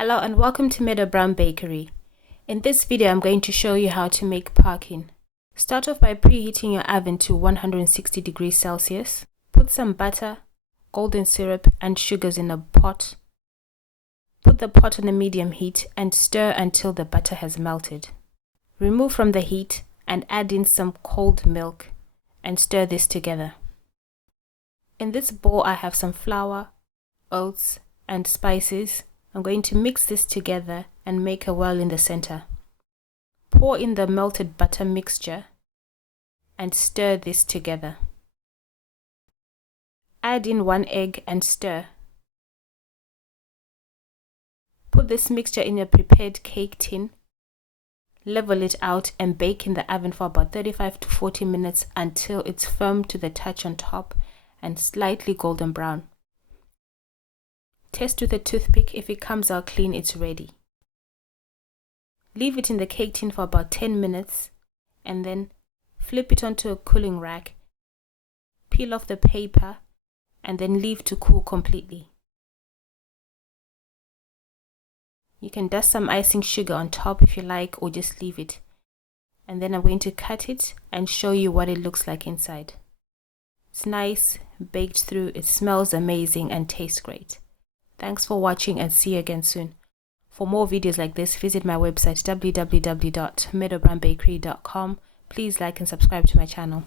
Hello and welcome to Meadow Bakery. In this video I'm going to show you how to make parkin. Start off by preheating your oven to 160 degrees Celsius. Put some butter, golden syrup and sugars in a pot. Put the pot on a medium heat and stir until the butter has melted. Remove from the heat and add in some cold milk and stir this together. In this bowl I have some flour, oats and spices. I'm going to mix this together and make a well in the center. Pour in the melted butter mixture and stir this together. Add in 1 egg and stir. Put this mixture in a prepared cake tin. Level it out and bake in the oven for about 35 to 40 minutes until it's firm to the touch on top and slightly golden brown. Test with a toothpick. If it comes out clean, it's ready. Leave it in the cake tin for about 10 minutes and then flip it onto a cooling rack. Peel off the paper and then leave to cool completely. You can dust some icing sugar on top if you like, or just leave it. And then I'm going to cut it and show you what it looks like inside. It's nice, baked through, it smells amazing and tastes great. Thanks for watching and see you again soon. For more videos like this, visit my website www.meadowbrandbakery.com. Please like and subscribe to my channel.